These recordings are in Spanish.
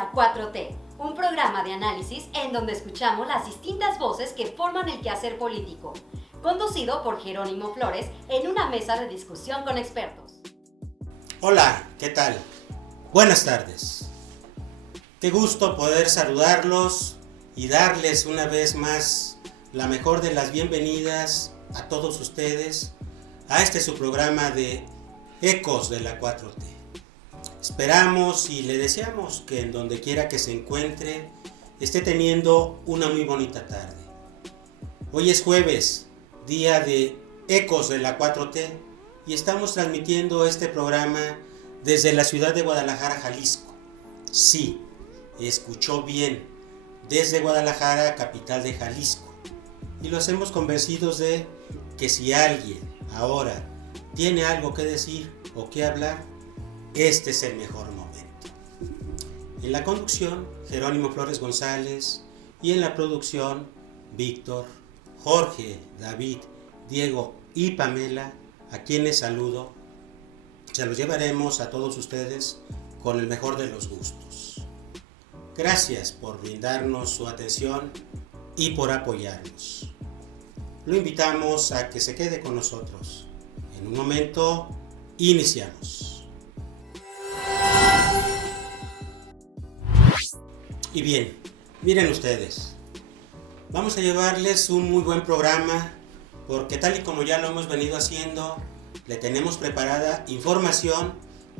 la 4T, un programa de análisis en donde escuchamos las distintas voces que forman el quehacer político, conducido por Jerónimo Flores en una mesa de discusión con expertos. Hola, ¿qué tal? Buenas tardes. Qué gusto poder saludarlos y darles una vez más la mejor de las bienvenidas a todos ustedes a este su programa de Ecos de la 4T. Esperamos y le deseamos que en donde quiera que se encuentre esté teniendo una muy bonita tarde. Hoy es jueves, día de Ecos de la 4T, y estamos transmitiendo este programa desde la ciudad de Guadalajara, Jalisco. Sí, escuchó bien, desde Guadalajara, capital de Jalisco. Y lo hacemos convencidos de que si alguien ahora tiene algo que decir o que hablar, este es el mejor momento. En la conducción, Jerónimo Flores González, y en la producción, Víctor, Jorge, David, Diego y Pamela, a quienes saludo. Se los llevaremos a todos ustedes con el mejor de los gustos. Gracias por brindarnos su atención y por apoyarnos. Lo invitamos a que se quede con nosotros. En un momento, iniciamos. Y bien, miren ustedes, vamos a llevarles un muy buen programa porque tal y como ya lo hemos venido haciendo, le tenemos preparada información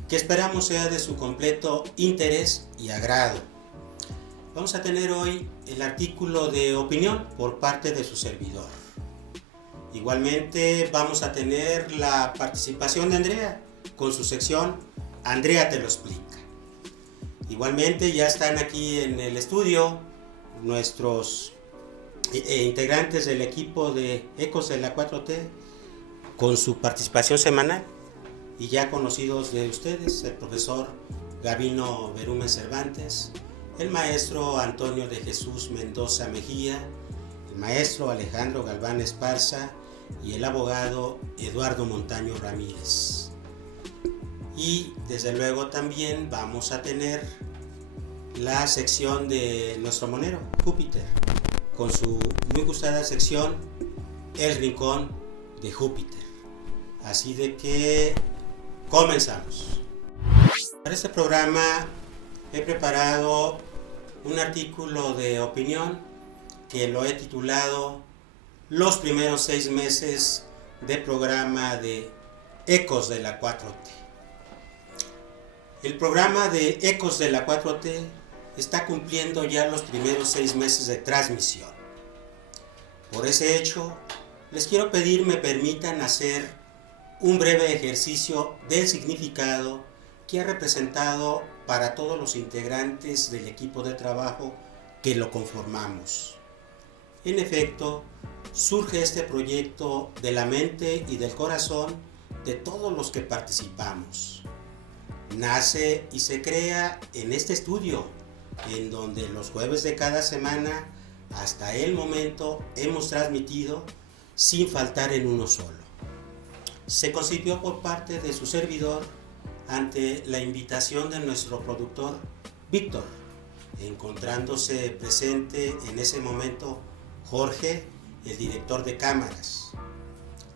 que esperamos sea de su completo interés y agrado. Vamos a tener hoy el artículo de opinión por parte de su servidor. Igualmente vamos a tener la participación de Andrea con su sección Andrea te lo explica. Igualmente ya están aquí en el estudio nuestros integrantes del equipo de Ecos de la 4T con su participación semanal y ya conocidos de ustedes, el profesor Gabino Berumen Cervantes, el maestro Antonio de Jesús Mendoza Mejía, el maestro Alejandro Galván Esparza y el abogado Eduardo Montaño Ramírez. Y desde luego también vamos a tener la sección de nuestro monero, Júpiter, con su muy gustada sección El Rincón de Júpiter. Así de que comenzamos. Para este programa he preparado un artículo de opinión que lo he titulado Los primeros 6 meses de programa de Ecos de la 4T. El programa de Ecos de la 4T está cumpliendo ya los primeros 6 meses de transmisión. Por ese hecho, les quiero pedir me permitan hacer un breve ejercicio del significado que ha representado para todos los integrantes del equipo de trabajo que lo conformamos. En efecto, surge este proyecto de la mente y del corazón de todos los que participamos. Nace y se crea en este estudio, en donde los jueves de cada semana, hasta el momento, hemos transmitido sin faltar en uno solo. Se concibió por parte de su servidor ante la invitación de nuestro productor, Víctor, encontrándose presente en ese momento Jorge, el director de cámaras.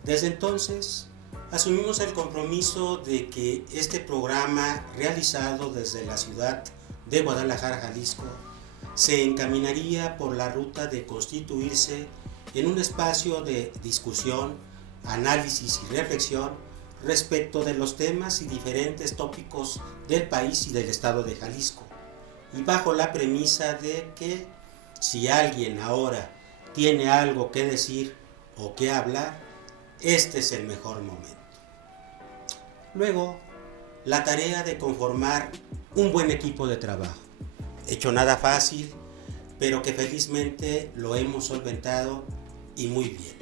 Desde entonces, asumimos el compromiso de que este programa realizado desde la ciudad de Guadalajara, Jalisco, se encaminaría por la ruta de constituirse en un espacio de discusión, análisis y reflexión respecto de los temas y diferentes tópicos del país y del estado de Jalisco, y bajo la premisa de que si alguien ahora tiene algo que decir o que hablar, este es el mejor momento. Luego, la tarea de conformar un buen equipo de trabajo. Hecho nada fácil, pero que felizmente lo hemos solventado y muy bien.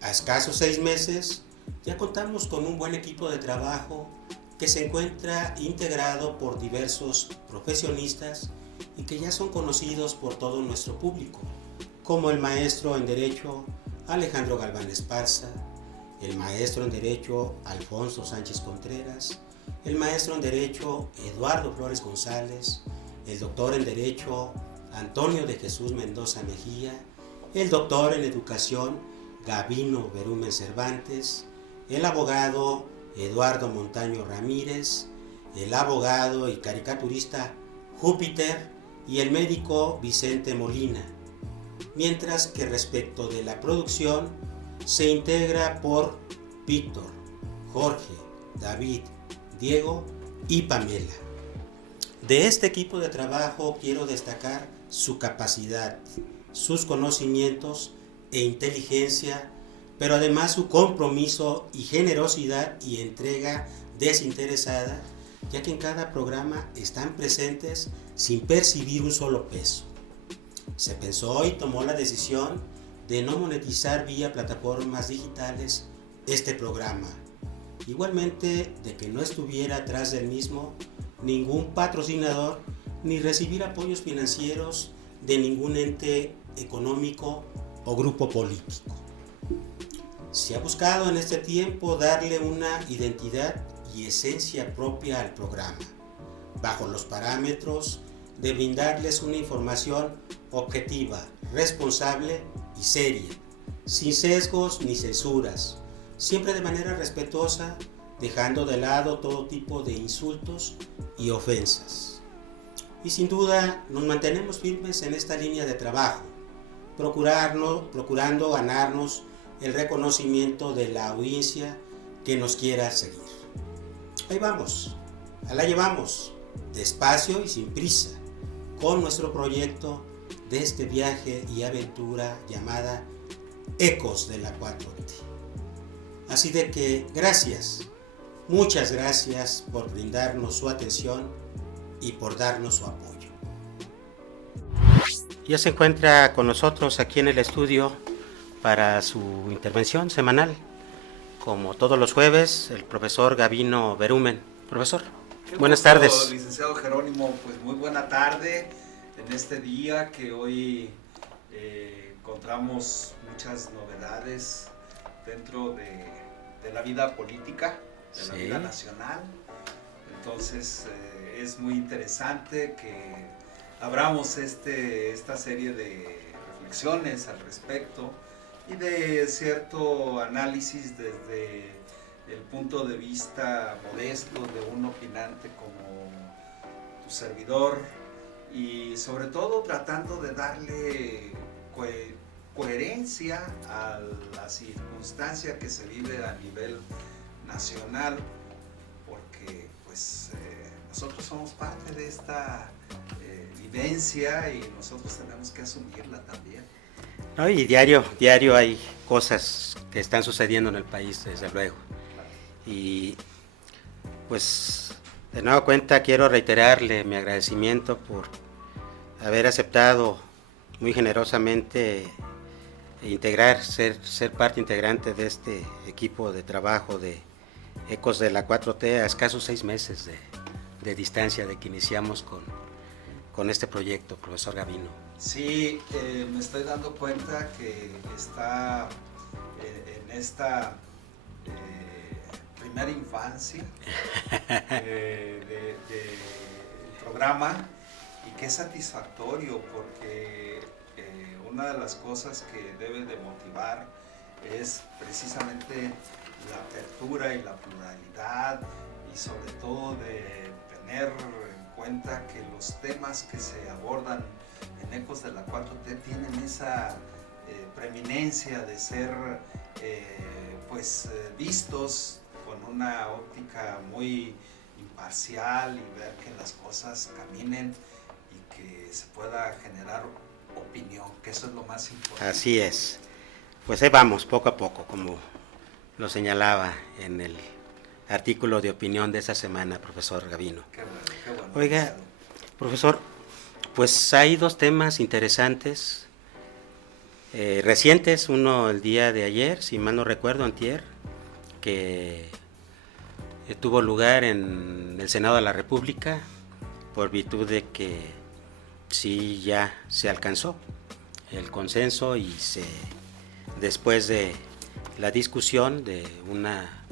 A escasos 6 meses, ya contamos con un buen equipo de trabajo que se encuentra integrado por diversos profesionistas y que ya son conocidos por todo nuestro público, como el maestro en Derecho Alejandro Galván Esparza, el maestro en Derecho Alfonso Sánchez Contreras, el maestro en Derecho Eduardo Flores González, el doctor en Derecho Antonio de Jesús Mendoza Mejía, el doctor en Educación Gabino Berumen Cervantes, el abogado Eduardo Montaño Ramírez, el abogado y caricaturista Júpiter y el médico Vicente Molina, mientras que respecto de la producción se integra por Víctor, Jorge, David, Diego y Pamela. De este equipo de trabajo quiero destacar su capacidad, sus conocimientos e inteligencia, pero además su compromiso y generosidad y entrega desinteresada, ya que en cada programa están presentes sin percibir un solo peso. Se pensó y tomó la decisión de no monetizar vía plataformas digitales este programa, igualmente de que no estuviera atrás del mismo ningún patrocinador ni recibir apoyos financieros de ningún ente económico o grupo político. Se ha buscado en este tiempo darle una identidad y esencia propia al programa, bajo los parámetros de brindarles una información objetiva, responsable y seria, sin sesgos ni censuras, siempre de manera respetuosa, dejando de lado todo tipo de insultos y ofensas. Y sin duda nos mantenemos firmes en esta línea de trabajo, procurando ganarnos el reconocimiento de la audiencia que nos quiera seguir. Ahí vamos, la llevamos, despacio y sin prisa, con nuestro proyecto de este viaje y aventura llamada Ecos de la 4T. Así de que gracias, muchas gracias por brindarnos su atención y por darnos su apoyo. Ya se encuentra con nosotros aquí en el estudio para su intervención semanal, como todos los jueves, el profesor Gabino Berumen. Profesor, buenas tardes. Licenciado Jerónimo, pues muy buena tarde en este día que hoy encontramos muchas novedades dentro de la vida política, de la vida nacional. Entonces es muy interesante que abramos esta serie de reflexiones al respecto y de cierto análisis desde el punto de vista modesto de un opinante como tu servidor, y sobre todo tratando de darle coherencia a la circunstancia que se vive a nivel nacional, porque pues nosotros somos parte de esta vivencia y nosotros tenemos que asumirla también. No, y diario hay cosas que están sucediendo en el país, desde luego. Y pues de nueva cuenta quiero reiterarle mi agradecimiento por haber aceptado muy generosamente ser parte integrante de este equipo de trabajo de Ecos de la 4T a escasos 6 meses de distancia de que iniciamos con este proyecto, profesor Gabino. Sí, me estoy dando cuenta que está en esta primera infancia del programa, y que es satisfactorio porque una de las cosas que debe de motivar es precisamente la apertura y la pluralidad, y sobre todo de tener en cuenta que los temas que se abordan en Ecos de la 4T tienen esa preeminencia de ser vistos con una óptica muy imparcial y ver que las cosas caminen y que se pueda generar opinión, que eso es lo más importante. Así es. Pues ahí vamos, poco a poco, como lo señalaba en el artículo de opinión de esta semana, profesor Gabino. Qué bueno. Oiga, profesor, pues hay 2 temas interesantes, recientes, uno el día de ayer, si mal no recuerdo, antier, que tuvo lugar en el Senado de la República, por virtud de que sí ya se alcanzó el consenso y después de la discusión de una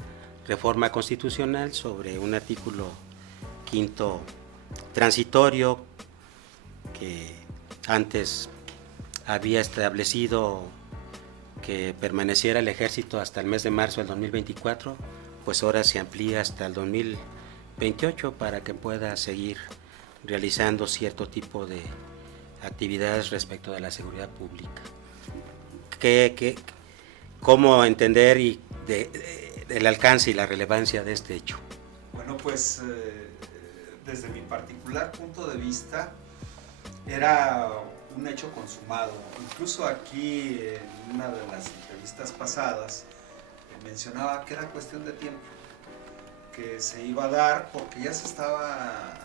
reforma constitucional sobre un artículo 5º transitorio que antes había establecido que permaneciera el ejército hasta el mes de marzo del 2024, pues ahora se amplía hasta el 2028 para que pueda seguir realizando cierto tipo de actividades respecto de la seguridad pública. ¿Cómo entender el alcance y la relevancia de este hecho? Bueno, pues desde mi particular punto de vista, era un hecho consumado. Incluso aquí, en una de las entrevistas pasadas, mencionaba que era cuestión de tiempo, que se iba a dar porque ya se estaba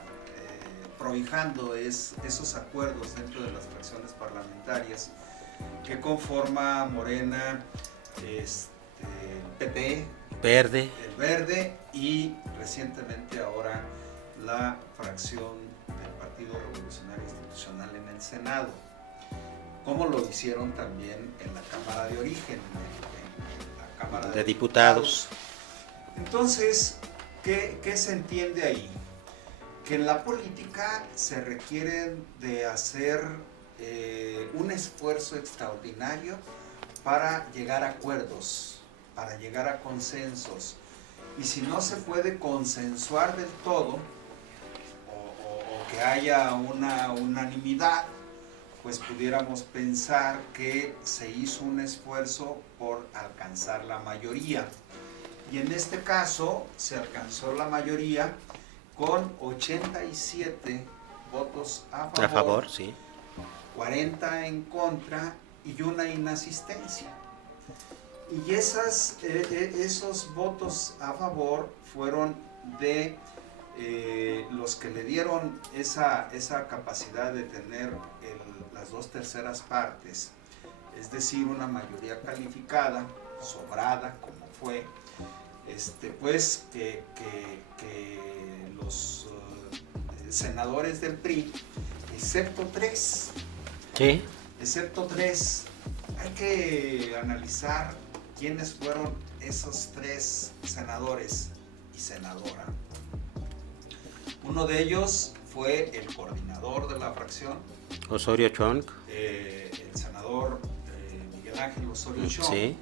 prohijando esos acuerdos dentro de las fracciones parlamentarias que conforma Morena, el PT, el Verde y recientemente ahora la fracción del Partido Revolucionario Institucional en el Senado, como lo hicieron también en la Cámara de Origen, en la Cámara de Diputados. Entonces, ¿qué se entiende ahí? Que en la política se requieren de hacer un esfuerzo extraordinario para llegar a acuerdos, para llegar a consensos. Y si no se puede consensuar del todo, o que haya una unanimidad, pues pudiéramos pensar que se hizo un esfuerzo por alcanzar la mayoría. Y en este caso se alcanzó la mayoría con 87 votos a favor, sí. 40 en contra y una inasistencia. Y esos votos a favor fueron de los que le dieron esa capacidad de tener las 2/3 partes, es decir, una mayoría calificada, sobrada, como fue, pues que los senadores del PRI, excepto 3, ¿sí? Hay que analizar quiénes fueron esos 3 senadores y senadora. Uno de ellos fue el coordinador de la fracción, Osorio Chong, el senador Miguel Ángel Osorio Chong. Sí.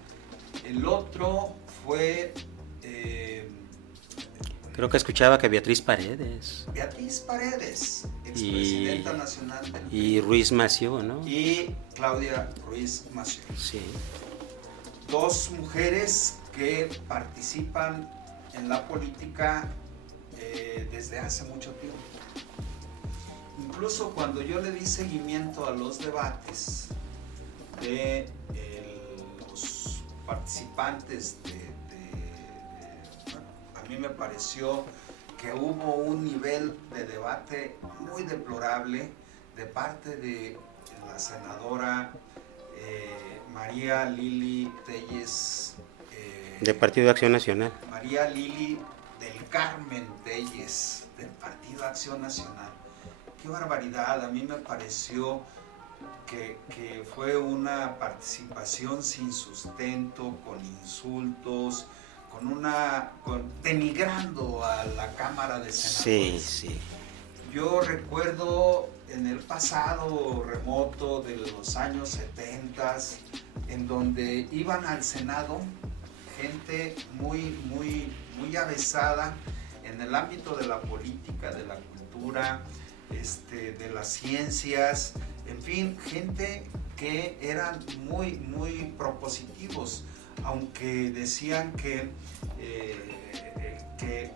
El otro fue... creo que escuchaba que Beatriz Paredes, expresidenta nacional del PRI. Y Ruiz Massieu, ¿no? Y Claudia Ruiz Massieu. Sí. 2 mujeres que participan en la política desde hace mucho tiempo. Incluso cuando yo le di seguimiento a los debates de los participantes a mí me pareció que hubo un nivel de debate muy deplorable de parte de la senadora María Lili Telles, del Partido de Acción Nacional. María Lili del Carmen Telles, del Partido Acción Nacional. Qué barbaridad, a mí me pareció que fue una participación sin sustento, con insultos, denigrando a la Cámara de Senadores. Sí. Yo recuerdo en el pasado remoto de los años 70, en donde iban al Senado gente muy avesada en el ámbito de la política, de la cultura, de las ciencias, en fin, gente que eran muy propositivos, aunque decían que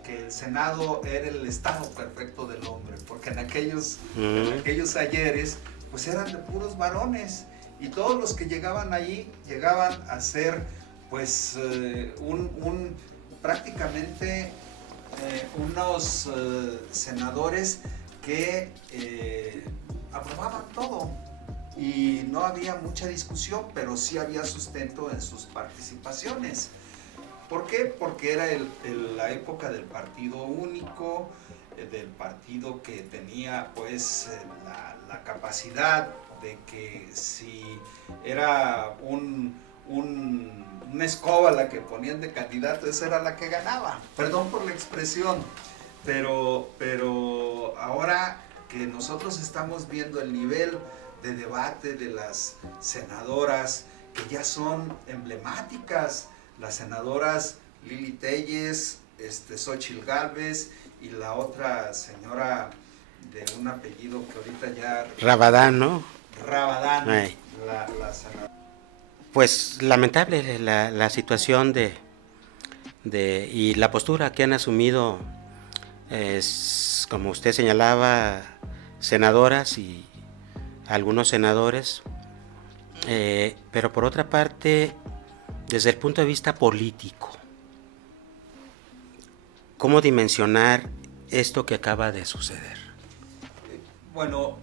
el Senado era el estado perfecto del hombre, porque en aquellos ayeres pues eran de puros varones, y todos los que llegaban allí llegaban a ser pues prácticamente unos senadores que aprobaban todo. Y no había mucha discusión, pero sí había sustento en sus participaciones. ¿Por qué? Porque era la época del partido único, del partido que tenía pues la capacidad de que si era una escoba la que ponían de candidato, esa era la que ganaba. Perdón por la expresión, pero ahora que nosotros estamos viendo el nivel de debate de las senadoras que ya son emblemáticas, las senadoras Lili Téllez, Xóchitl Gálvez y la otra señora de un apellido que ahorita ya... Rabadán, ¿no? Rabadán, la senadora. Pues lamentable la situación y la postura que han asumido, como usted señalaba, senadoras y algunos senadores, pero por otra parte, desde el punto de vista político, ¿cómo dimensionar esto que acaba de suceder? Bueno,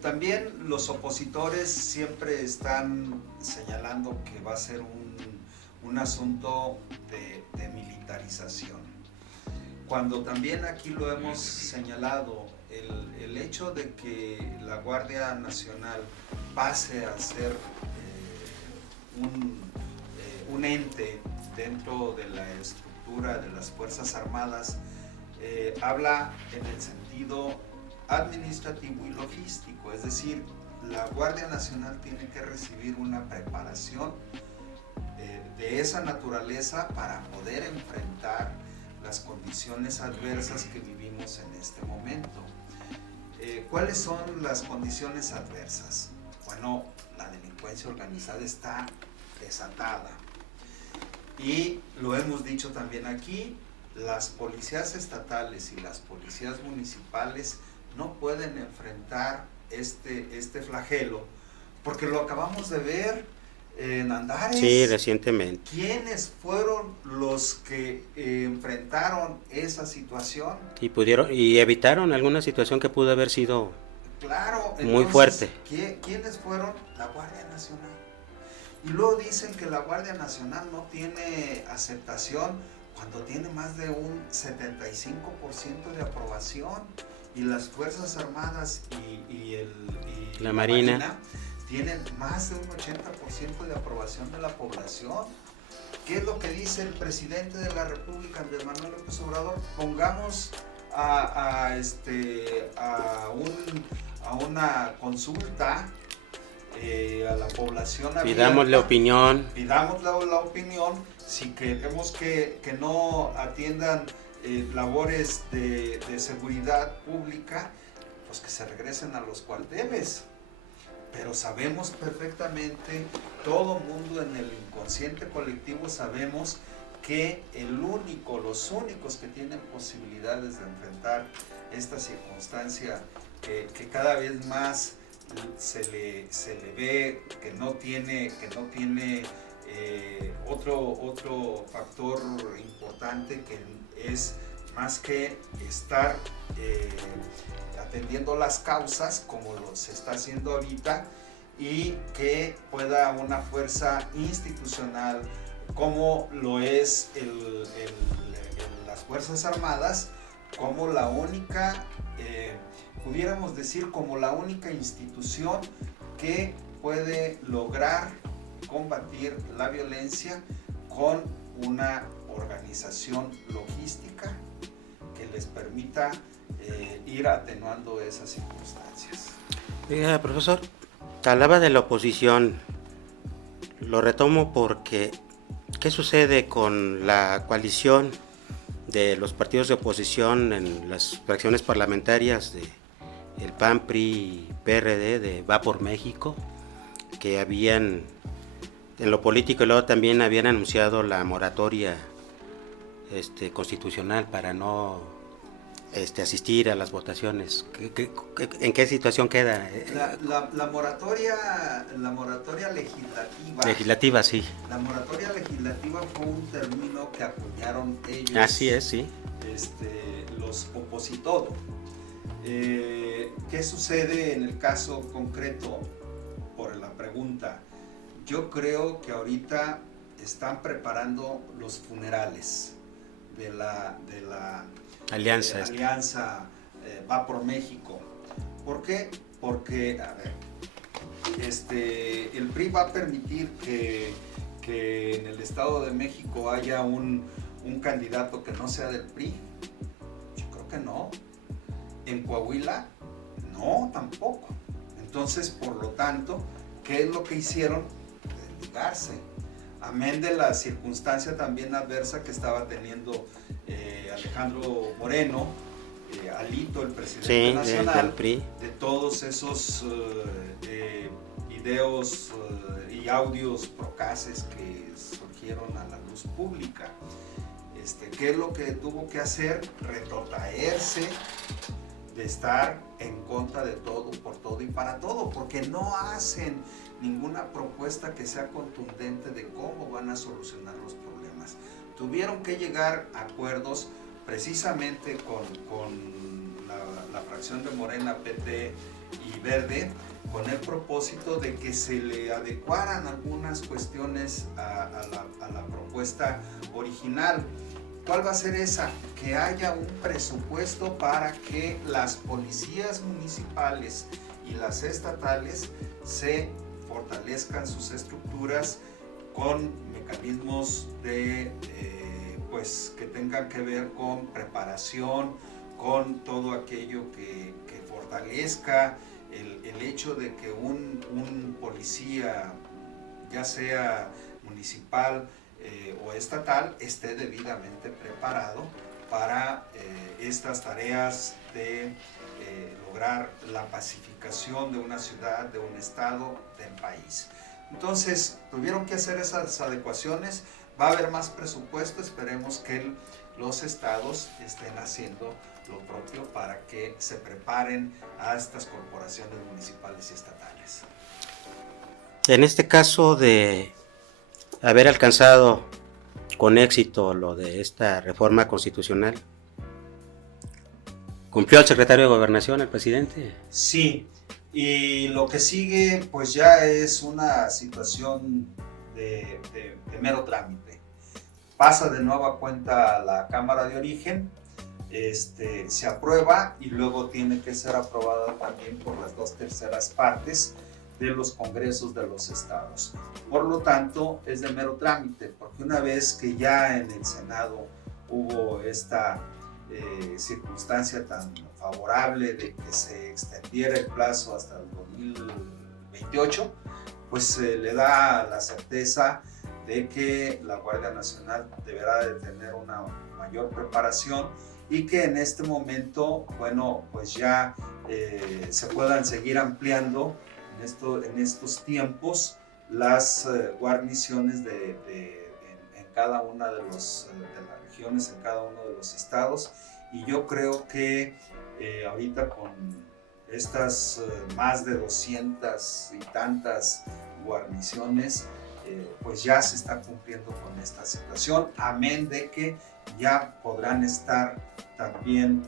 también los opositores siempre están señalando que va a ser un asunto de militarización. Cuando también aquí lo hemos señalado, el hecho de que la Guardia Nacional pase a ser un ente dentro de la estructura de las Fuerzas Armadas, habla en el sentido administrativo y logístico, es decir, la Guardia Nacional tiene que recibir una preparación de esa naturaleza para poder enfrentar las condiciones adversas que vivimos en este momento. ¿Cuáles son las condiciones adversas? Bueno, la delincuencia organizada está desatada y lo hemos dicho también aquí, las policías estatales y las policías municipales no pueden enfrentar este flagelo porque lo acabamos de ver en Andares. Sí, recientemente. ¿Quiénes fueron los que enfrentaron esa situación? Y evitaron alguna situación que pudo haber sido, claro, muy fuerte. ¿Quiénes fueron? La Guardia Nacional. Y luego dicen que la Guardia Nacional no tiene aceptación cuando tiene más de un 75% de aprobación, y las Fuerzas Armadas y la Marina tienen más de un 80% de aprobación de la población. ¿Qué es lo que dice el presidente de la República, Andrés Manuel López Obrador? Pongamos a una consulta a la población abierta. Pidamos la opinión. Pidamos la opinión. Si queremos que no atiendan labores de seguridad pública, pues que se regresen a los cuarteles. Pero sabemos perfectamente, todo mundo en el inconsciente colectivo sabemos que los únicos que tienen posibilidades de enfrentar esta circunstancia que cada vez más se le ve que no tiene otro factor importante, que es más que estar atendiendo las causas como se está haciendo ahorita, y que pueda una fuerza institucional como lo es las Fuerzas Armadas, como la única, pudiéramos decir, como la única institución que puede lograr combatir la violencia con una organización logística que les permita ir atenuando esas circunstancias. Oiga, profesor, hablaba de la oposición. Lo retomo porque ¿qué sucede con la coalición de los partidos de oposición en las fracciones parlamentarias de el PAN, PRI y PRD de Va por México, que habían en lo político y luego también habían anunciado la moratoria constitucional para no asistir a las votaciones? ¿En qué situación queda? La moratoria legislativa. Legislativa, sí. La moratoria legislativa fue un término que acuñaron ellos. Así es, sí. Los opositores. ¿Qué sucede en el caso concreto? Por la pregunta, yo creo que ahorita están preparando los funerales de la alianza Va por México. ¿Por qué? Porque, a ver, el PRI va a permitir que en el Estado de México haya un candidato que no sea del PRI. Yo creo que no. En Coahuila, No, tampoco. Entonces, por lo tanto, ¿qué es lo que hicieron? Desligarse. Amén de la circunstancia también adversa que estaba teniendo Alejandro Moreno, Alito, el presidente nacional, del PRI. de todos esos videos y audios procaces que surgieron a la luz pública. ¿Qué es lo que tuvo que hacer? Retrotraerse de estar en contra de todo, por todo y para todo, porque no hacen ninguna propuesta que sea contundente de cómo van a solucionar los problemas. Tuvieron que llegar a acuerdos precisamente con la fracción de Morena, PT y Verde, con el propósito de que se le adecuaran algunas cuestiones a la propuesta original. ¿Cuál va a ser esa? Que haya un presupuesto para que las policías municipales y las estatales se fortalezcan sus estructuras con mecanismos pues que tengan que ver con preparación, con todo aquello que fortalezca el hecho de que un policía, ya sea municipal o estatal, esté debidamente preparado para estas tareas de lograr la pacificación de una ciudad, de un estado, del país. Entonces, tuvieron que hacer esas adecuaciones. Va a haber más presupuesto, esperemos que los estados estén haciendo lo propio para que se preparen a estas corporaciones municipales y estatales. En este caso de haber alcanzado con éxito lo de esta reforma constitucional, ¿cumplió el secretario de Gobernación, el presidente? Sí, y lo que sigue pues ya es una situación de mero trámite. Pasa de nueva cuenta a la Cámara de Origen, se aprueba y luego tiene que ser aprobada también por las 2/3 partes de los congresos de los estados. Por lo tanto, es de mero trámite, porque una vez que ya en el Senado hubo esta circunstancia tan favorable de que se extendiera el plazo hasta el 2028, pues le da la certeza de que la Guardia Nacional deberá de tener una mayor preparación y que en este momento, bueno, pues ya se puedan seguir ampliando en estos tiempos las guarniciones en cada una de las regiones, en cada uno de los estados, y yo creo que ahorita con estas más de 200 y tantas guarniciones, pues ya se está cumpliendo con esta situación, amén de que ya podrán estar también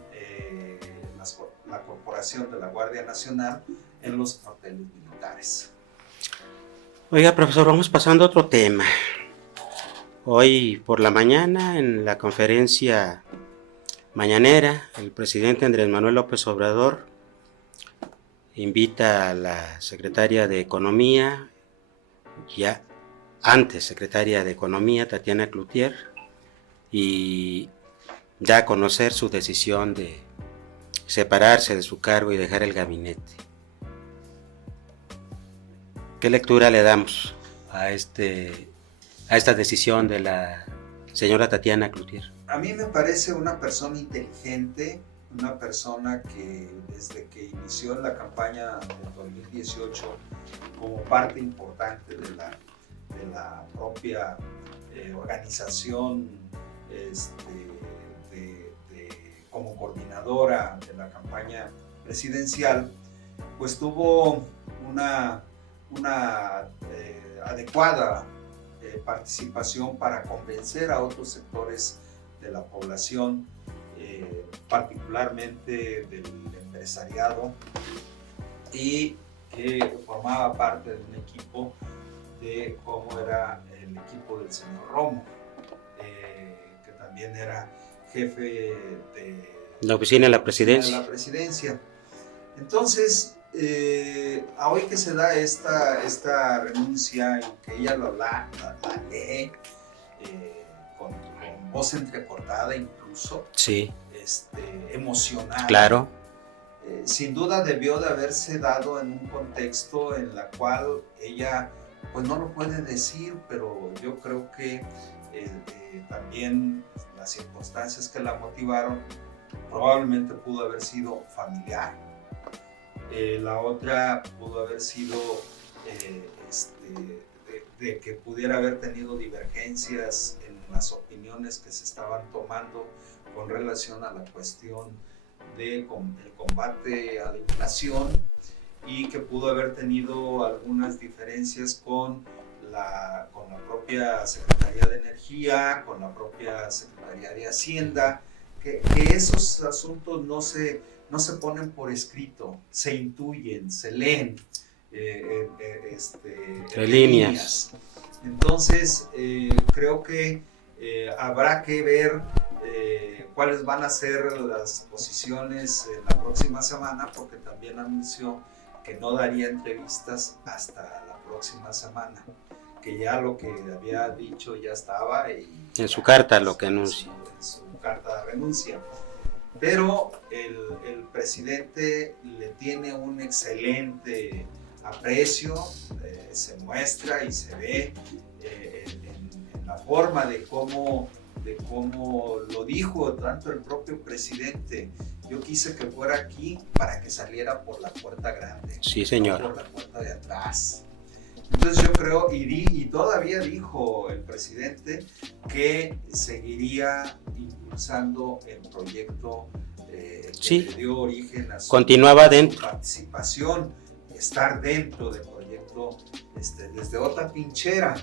la corporación de la Guardia Nacional en los cuarteles militares. Oiga, profesor, vamos pasando a otro tema. Hoy por la mañana, en la conferencia mañanera, el presidente Andrés Manuel López Obrador invita a la secretaria de Economía, ya antes secretaria de Economía, Tatiana Cloutier, y da a conocer su decisión de separarse de su cargo y dejar el gabinete. ¿Qué lectura le damos a esta decisión de la señora Tatiana Cloutier? A mí me parece una persona inteligente, una persona que desde que inició la campaña del 2018 como parte importante de la propia organización, como coordinadora de la campaña presidencial, pues tuvo una adecuada participación para convencer a otros sectores de la población, particularmente del empresariado, y que formaba parte de un equipo de cómo era el equipo del señor Romo, que también era jefe de la oficina de la presidencia. Entonces, a hoy que se da esta renuncia y que ella la lee con voz entrecortada incluso, sí, emocionada. Claro. sin duda debió de haberse dado en un contexto en la cual ella pues no lo puede decir, pero yo creo que también las circunstancias que la motivaron probablemente pudo haber sido familiar. La otra pudo haber sido de que pudiera haber tenido divergencias en las opiniones que se estaban tomando con relación a la cuestión del combate a la inflación, y que pudo haber tenido algunas diferencias con la propia Secretaría de Energía, con la propia Secretaría de Hacienda, que esos asuntos no se ponen por escrito, se intuyen, se leen entre líneas. Entonces, creo que habrá que ver cuáles van a ser las posiciones en la próxima semana, porque también anunció que no daría entrevistas hasta la próxima semana, que ya lo que había dicho ya estaba en su carta, lo que anuncia. En su carta de renuncia. Pero el presidente le tiene un excelente aprecio, se muestra y se ve en la forma de cómo lo dijo tanto el propio presidente. Yo quise que fuera aquí para que saliera por la puerta grande. Sí, señor. No por la puerta de atrás. Entonces yo creo, y todavía dijo el presidente que seguiría impulsando el proyecto que le dio origen a su participación, estar dentro del proyecto desde otra trinchera.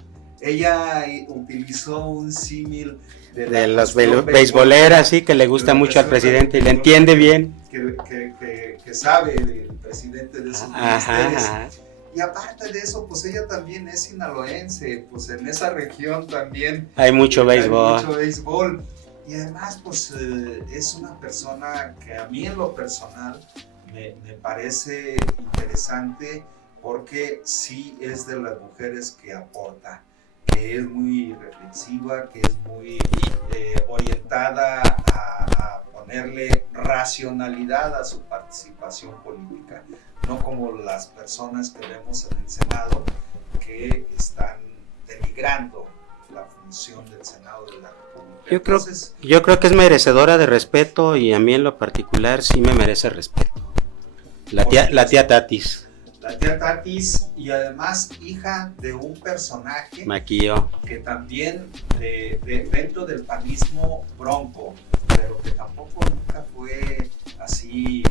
Ella utilizó un símil de las beisboleras, sí, que le gusta mucho al presidente y le entiende bien. Que sabe el presidente de esos ministerios. Y aparte de eso, pues ella también es sinaloense, pues en esa región también hay mucho béisbol. Y además, pues es una persona que a mí en lo personal me parece interesante, porque sí es de las mujeres que aporta, que es muy reflexiva, que es muy orientada a ponerle racionalidad a su participación política, no como las personas que vemos en el Senado que están denigrando la función del Senado de la República. Yo creo que es merecedora de respeto, y a mí en lo particular sí me merece respeto. La tía Tatis. La tía Tatis, y además hija de un personaje Maquillo, que también dentro del panismo bronco, pero que tampoco nunca fue así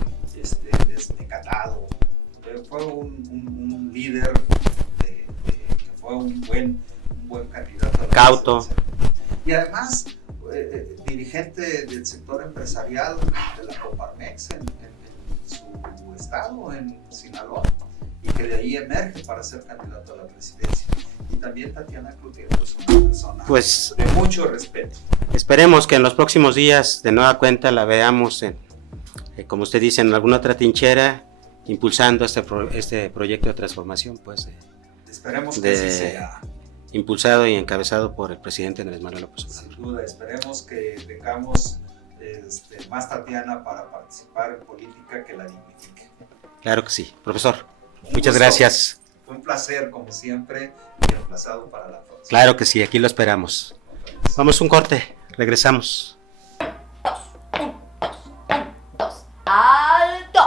desmecatado. Fue un líder que fue un buen candidato a la cauto. Y además dirigente del sector empresarial de la Coparmex en su estado, en Sinaloa, y que de ahí emerge para ser candidato a la presidencia. Y también Tatiana Cloutier, pues una persona de mucho respeto. Esperemos que en los próximos días de nueva cuenta la veamos como usted dice, en alguna otra trinchera, impulsando este proyecto de transformación, pues esperemos que así sea. Impulsado y encabezado por el presidente Andrés Manuel López Obrador. Sin duda, esperemos que tengamos más Tatiana para participar en política que la dignifique. Claro que sí. Profesor, muchas gracias. Fue un placer, como siempre, y emplazado para la próxima. Claro que sí, aquí lo esperamos. Vamos a un corte, regresamos. ¡Alto!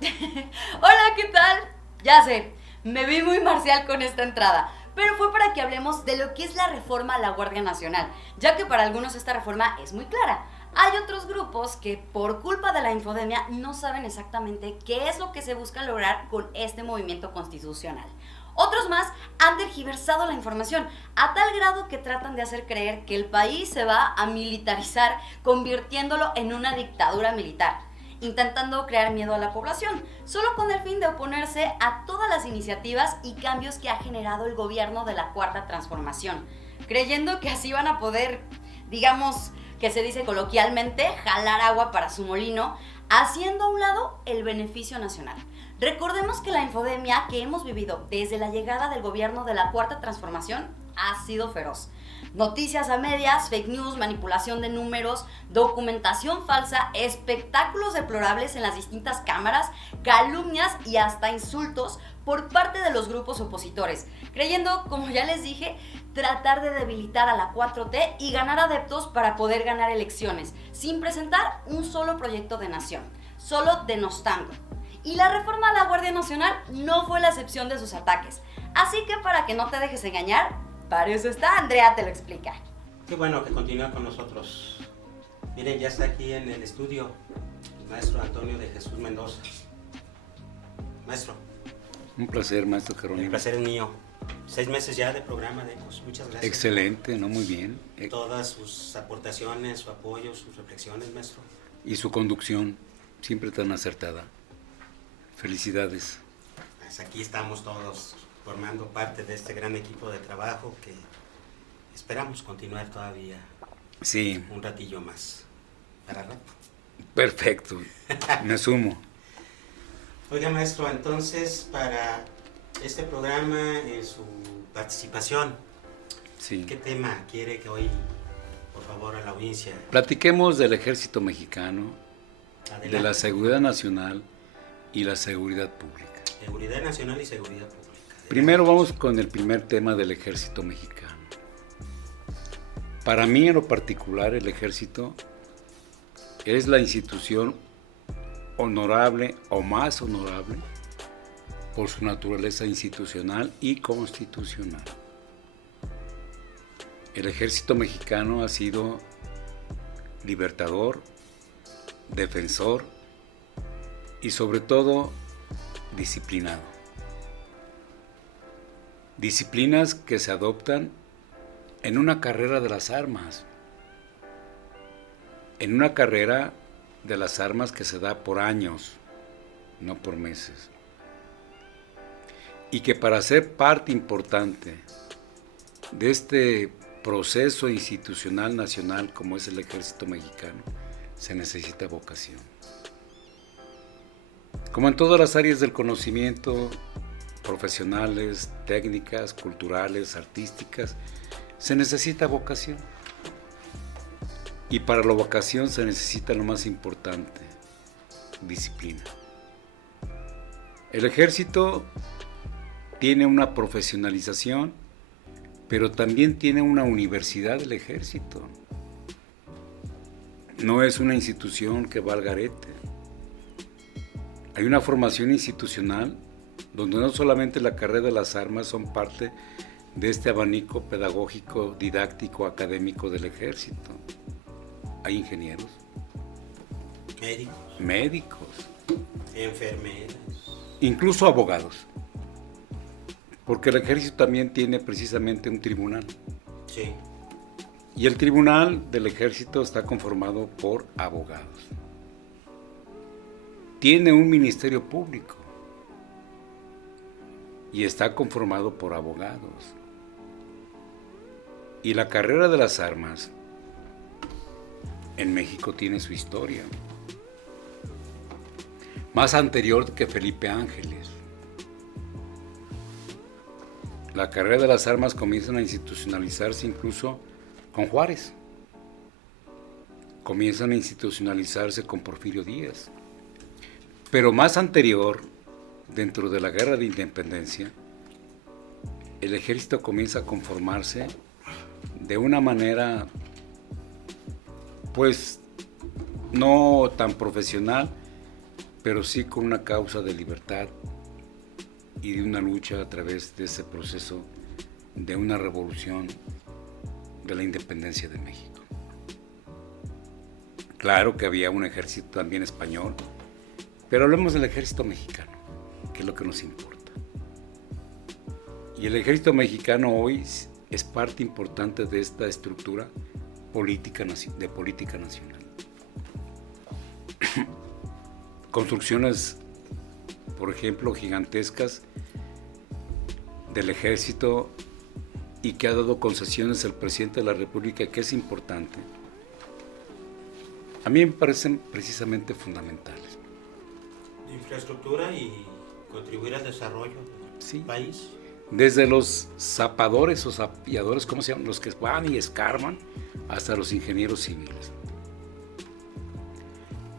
Hola, ¿qué tal? Ya sé, me vi muy marcial con esta entrada, pero fue para que hablemos de lo que es la reforma a la Guardia Nacional, ya que para algunos esta reforma es muy clara. Hay otros grupos que por culpa de la infodemia no saben exactamente qué es lo que se busca lograr con este movimiento constitucional. Otros más han tergiversado la información a tal grado que tratan de hacer creer que el país se va a militarizar, convirtiéndolo en una dictadura militar, intentando crear miedo a la población, solo con el fin de oponerse a todas las iniciativas y cambios que ha generado el gobierno de la Cuarta Transformación, creyendo que así van a poder, digamos, que se dice coloquialmente, jalar agua para su molino, haciendo a un lado el beneficio nacional. Recordemos que la infodemia que hemos vivido desde la llegada del gobierno de la Cuarta Transformación ha sido feroz. Noticias a medias, fake news, manipulación de números, documentación falsa, espectáculos deplorables en las distintas cámaras, calumnias y hasta insultos por parte de los grupos opositores, creyendo, como ya les dije, tratar de debilitar a la 4T y ganar adeptos para poder ganar elecciones, sin presentar un solo proyecto de nación, solo denostando. Y la reforma a la Guardia Nacional no fue la excepción de sus ataques. Así que para que no te dejes engañar, para eso está, Andrea te lo explica. Qué bueno que continúa con nosotros. Miren, ya está aquí en el estudio el maestro Antonio de Jesús Mendoza. Maestro. Un placer, maestro El Jerónimo. placer es mío. 6 meses ya de programa de Ecos. Muchas gracias. Excelente, ¿no? Muy bien. Todas sus aportaciones, su apoyo, sus reflexiones, maestro. Y su conducción, siempre tan acertada. Felicidades. Pues aquí estamos todos formando parte de este gran equipo de trabajo que esperamos continuar todavía Sí, un ratillo más. Para rato. perfecto. Me sumo. Oiga, maestro, entonces para este programa, en su participación, Sí. ¿qué tema quiere que hoy, por favor, a la audiencia? Platiquemos del ejército mexicano, Adelante. de la seguridad nacional y la seguridad pública. Seguridad nacional y seguridad pública. Adelante. Primero vamos con el primer tema del ejército mexicano. Para mí en lo particular el ejército es la institución honorable o más honorable por su naturaleza institucional y constitucional. El ejército mexicano ha sido libertador, defensor y sobre todo disciplinado. Disciplinas que se adoptan en una carrera de las armas, en una carrera de las armas que se da por años, no por meses. Y que para ser parte importante de este proceso institucional nacional como es el ejército mexicano, se necesita vocación. Como en todas las áreas del conocimiento, profesionales, técnicas, culturales, artísticas, se necesita vocación. Y para la vocación se necesita lo más importante, disciplina. El ejército tiene una profesionalización, pero también tiene una universidad del ejército. No es una institución que va al garete. Hay una formación institucional donde no solamente la carrera de las armas son parte de este abanico pedagógico, didáctico, académico del ejército. Hay ingenieros, médicos, enfermeras, incluso abogados, porque el ejército también tiene precisamente un tribunal. sí, Y el tribunal del ejército está conformado por abogados. Tiene un ministerio público y está conformado por abogados. Y la carrera de las armas en México tiene su historia, más anterior que Felipe Ángeles. La carrera de las armas comienza a institucionalizarse incluso con Juárez. Comienzan a institucionalizarse con Porfirio Díaz. Pero más anterior, dentro de la Guerra de Independencia, el ejército comienza a conformarse de una manera, pues, no tan profesional, pero sí con una causa de libertad y de una lucha a través de ese proceso de una revolución de la independencia de México. Claro que había un ejército también español, pero hablemos del ejército mexicano, que es lo que nos importa. Y el ejército mexicano hoy es parte importante de esta estructura de política nacional. Construcciones, por ejemplo, gigantescas del ejército y que ha dado concesiones al presidente de la República, que es importante, a mí me parecen precisamente fundamentales. infraestructura y contribuir al desarrollo del Sí. país. desde los zapadores o zapiadores, ¿cómo se llaman? Los que van y escarban, hasta los ingenieros civiles.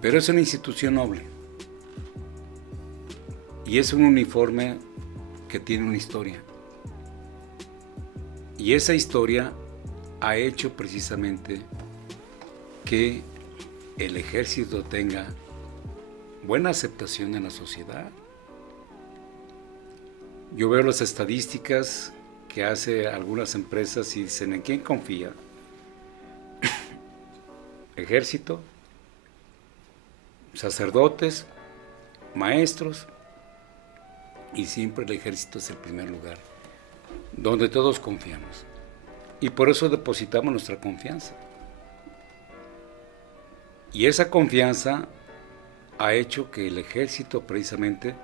Pero es una institución noble. Y es un uniforme que tiene una historia. Y esa historia ha hecho precisamente que el ejército tenga buena aceptación en la sociedad. Yo veo las estadísticas que hace algunas empresas y dicen, ¿en quién confía? Ejército, sacerdotes, maestros, y siempre el ejército es el primer lugar donde todos confiamos. Y por eso depositamos nuestra confianza. Y esa confianza ha hecho que el ejército precisamente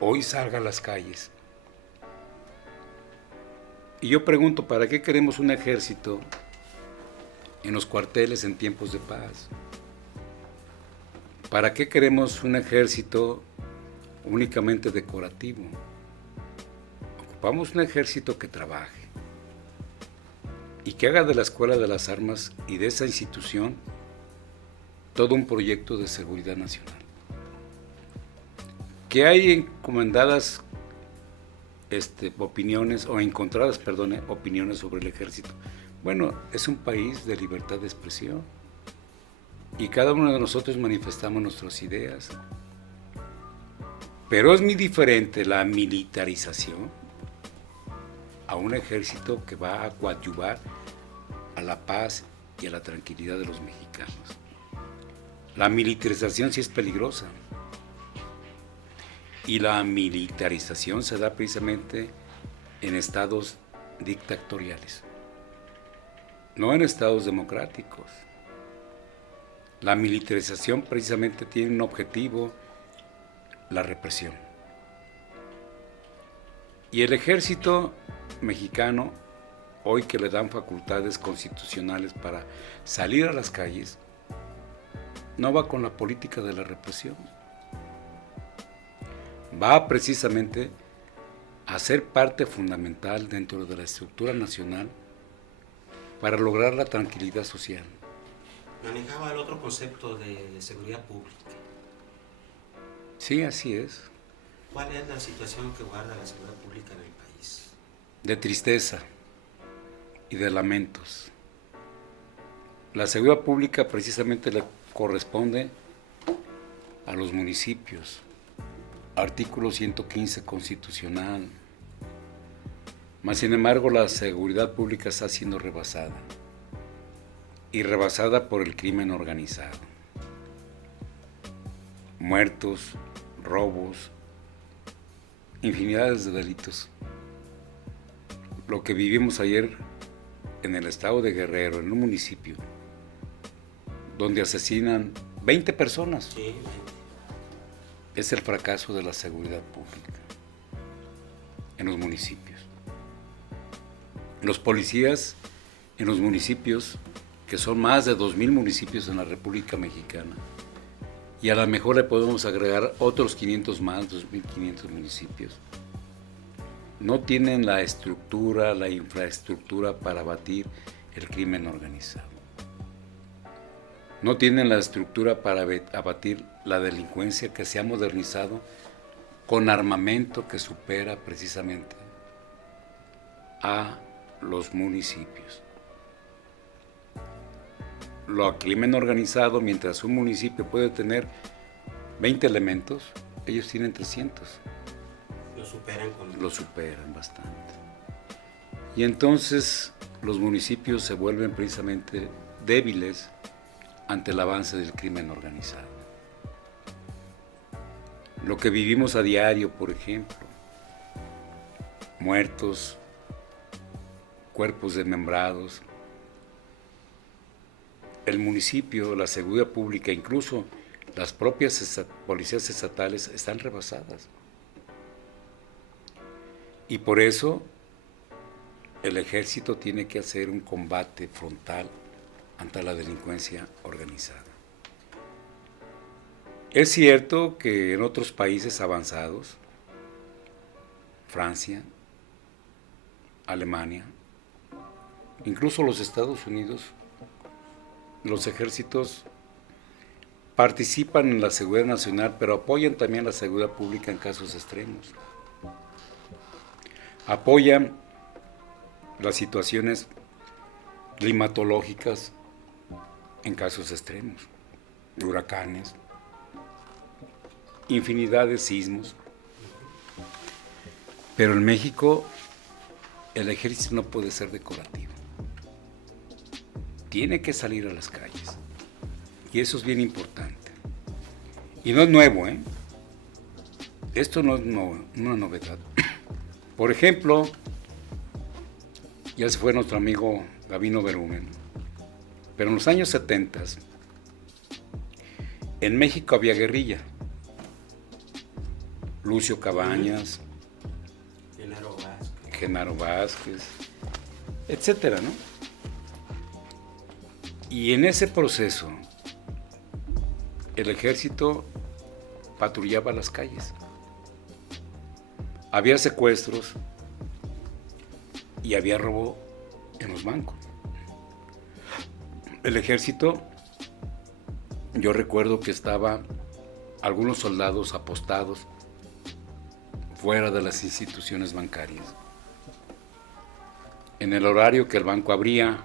hoy salga a las calles. Y yo pregunto, ¿para qué queremos un ejército en los cuarteles en tiempos de paz? ¿Para qué queremos un ejército únicamente decorativo? Ocupamos un ejército que trabaje y que haga de la Escuela de las Armas y de esa institución todo un proyecto de seguridad nacional. Que hay encomendadas opiniones, o encontradas, opiniones sobre el ejército. Bueno, es un país de libertad de expresión y cada uno de nosotros manifestamos nuestras ideas. Pero es muy diferente la militarización a un ejército que va a coadyuvar a la paz y a la tranquilidad de los mexicanos. La militarización sí es peligrosa. Y la militarización se da precisamente en estados dictatoriales, no en estados democráticos. La militarización precisamente tiene un objetivo, la represión. Y el ejército mexicano, hoy que le dan facultades constitucionales para salir a las calles, no va con la política de la represión. Va precisamente a ser parte fundamental dentro de la estructura nacional para lograr la tranquilidad social. Manejaba el otro concepto de seguridad pública. Sí, así es. ¿Cuál es la situación que guarda la seguridad pública en el país? De tristeza y de lamentos. La seguridad pública precisamente le corresponde a los municipios. Artículo 115 constitucional. Mas, sin embargo, la seguridad pública está siendo rebasada. Y rebasada por el crimen organizado. Muertos, robos, infinidades de delitos. Lo que vivimos ayer en el estado de Guerrero, en un municipio, donde asesinan 20 personas. Sí. Es el fracaso de la seguridad pública en los municipios. Los policías en los municipios, que son más de 2,000 municipios en la República Mexicana, y a lo mejor le podemos agregar otros 500 más, 2,500 municipios, no tienen la estructura, la infraestructura para abatir el crimen organizado. No tienen la estructura para abatir la delincuencia que se ha modernizado con armamento que supera precisamente a los municipios. Lo crimen organizado, mientras un municipio puede tener 20 elementos, ellos tienen 300. Lo superan bastante. Y entonces los municipios se vuelven precisamente débiles ante el avance del crimen organizado. Lo que vivimos a diario, por ejemplo, muertos, cuerpos desmembrados, el municipio, la seguridad pública, incluso las propias policías estatales están rebasadas. Y por eso el ejército tiene que hacer un combate frontal ante la delincuencia organizada. Es cierto que en otros países avanzados, Francia, Alemania, incluso los Estados Unidos, los ejércitos participan en la seguridad nacional, pero apoyan también la seguridad pública en casos extremos. Apoyan las situaciones climatológicas en casos extremos, huracanes, infinidad de sismos. Pero en México el ejército no puede ser decorativo. Tiene que salir a las calles. Y eso es bien importante. Y no es nuevo, ¿eh? Esto no es una novedad. Por ejemplo, ya se fue nuestro amigo Gabino Berumen, pero en los años 70 en México había guerrilla. Lucio Cabañas, Genaro Vázquez, etcétera, ¿no? Y en ese proceso, el ejército patrullaba las calles. Había secuestros y había robo en los bancos. El ejército, yo recuerdo que estaban algunos soldados apostados fuera de las instituciones bancarias. En el horario que el banco abría,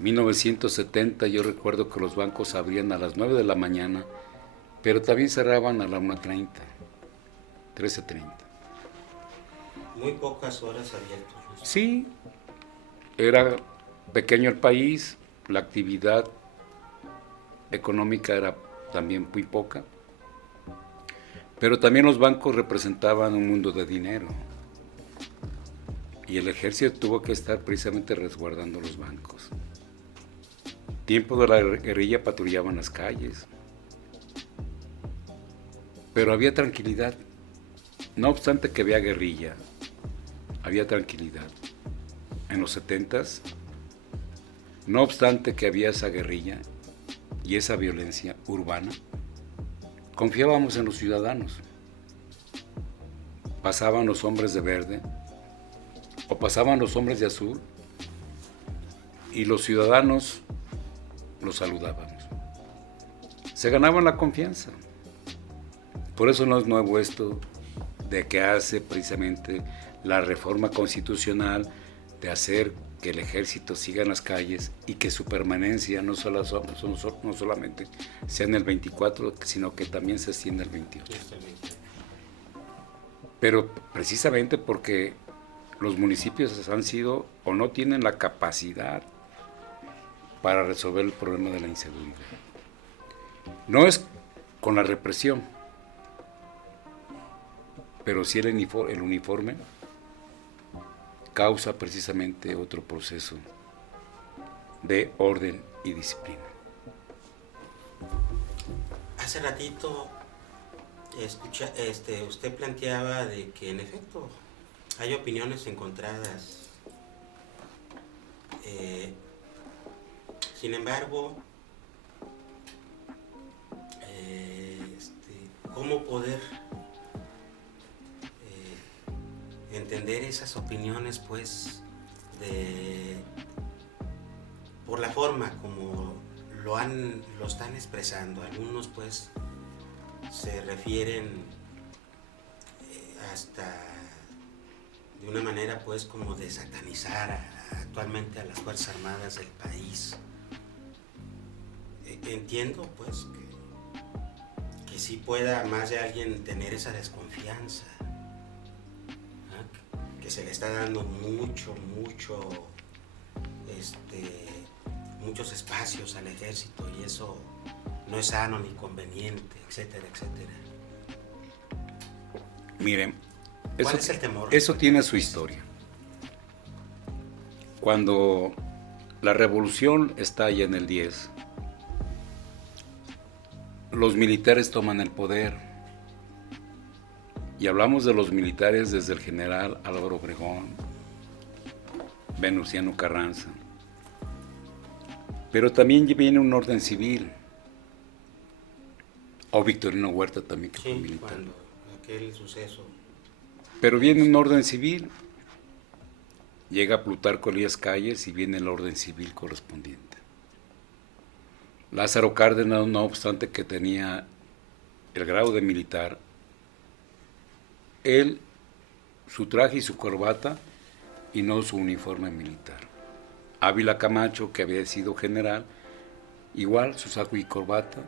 1970, yo recuerdo que los bancos abrían a las 9 de la mañana, pero también cerraban a la 1:30, 13:30. Muy pocas horas abiertos. Sí, era pequeño el país, la actividad económica era también muy poca, pero también los bancos representaban un mundo de dinero y el ejército tuvo que estar precisamente resguardando los bancos. Tiempo de la guerrilla patrullaban las calles, pero había tranquilidad. No obstante que había guerrilla, había tranquilidad. En los 70s, no obstante que había esa guerrilla y esa violencia urbana, confiábamos en los ciudadanos. Pasaban los hombres de verde o pasaban los hombres de azul y los ciudadanos los saludábamos. Se ganaban la confianza. Por eso no es nuevo esto de que hace precisamente la reforma constitucional de hacer que el ejército siga en las calles y que su permanencia no solamente sea en el 24, sino que también se extienda el 28. Pero precisamente porque los municipios han sido o no tienen la capacidad para resolver el problema de la inseguridad. No es con la represión, pero sí el uniforme causa precisamente otro proceso de orden y disciplina. Hace ratito usted planteaba de que en efecto hay opiniones encontradas. Sin embargo, ¿cómo poder entender esas opiniones, pues, por la forma como lo están expresando? Algunos, pues, se refieren hasta de una manera, pues, como de satanizar actualmente a las Fuerzas Armadas del país. Entiendo, pues, que sí pueda más de alguien tener esa desconfianza, ¿no? Que se le está dando muchos espacios al ejército y eso no es sano ni conveniente, etcétera, etcétera. Miren, ¿Cuál es el temor? Eso tiene su historia. Cuando la revolución estalla en el 10, los militares toman el poder. Y hablamos de los militares desde el general Álvaro Obregón, Venustiano Carranza. Pero también viene un orden civil. O Victorino Huerta también, que fue militar. Cuando aquel suceso. Pero viene un orden civil. llega Plutarco Elías Calles y viene el orden civil correspondiente. Lázaro Cárdenas, no obstante que tenía el grado de militar, él, su traje y su corbata, y no su uniforme militar. Ávila Camacho, que había sido general, igual su saco y corbata.